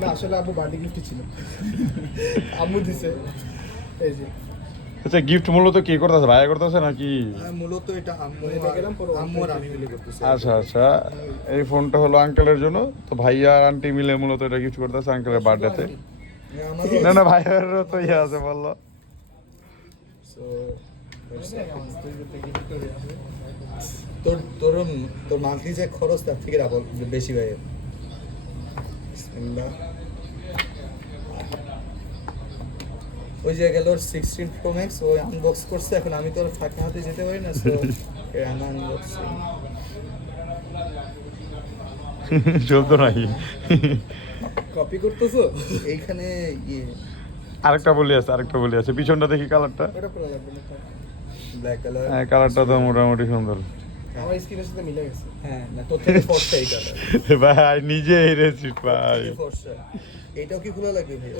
না আসলে আব্বু বার্থডে গিফট ছিল, আম্মু দিছে এই যে। আচ্ছা গিফট মূলত কি করতেছে, ভাইয়া করতেছে নাকি? মূলত এটা আম্মু আর আমি মিলে করতেছি। আচ্ছা আচ্ছা, এই ফোনটা হলো আঙ্কেলের জন্য, তো ভাইয়া আর আন্টি মিলে মূলত এটা গিফট করতেছে আঙ্কেলের বার্থডেতে। না না ভাইয়ারও তো ইয়ে আছে বললো। তোর তোর তোর মান্থলি যে খরচ তার থেকে ডাবল বেশি ভাই। বিসমিল্লাহ। ওই যে গেল 16 প্রো ম্যাক্স, ওই আনবক্স করছে, এখন আমি তো আর ফাঁকা হাতে যেতে পারি না, সো এর আনবক্সিং চলতো নাই। কপি করতেছো? এইখানে ইয়ে আরেকটা বলি আছে, পিছনটা দেখি কালারটা। এটা পুরো লাগবে না, ব্ল্যাক কালার। হ্যাঁ কালারটা তো মোটামুটি সুন্দর। আমার স্কিনের সাথে মিলে গেছে। হ্যাঁ না, তোর থেকে ফর্সা এই কালার। ভাই নিজে হেরেছিস ভাই। ফর্সা এটাও কি খোলা লাগবে ভাই?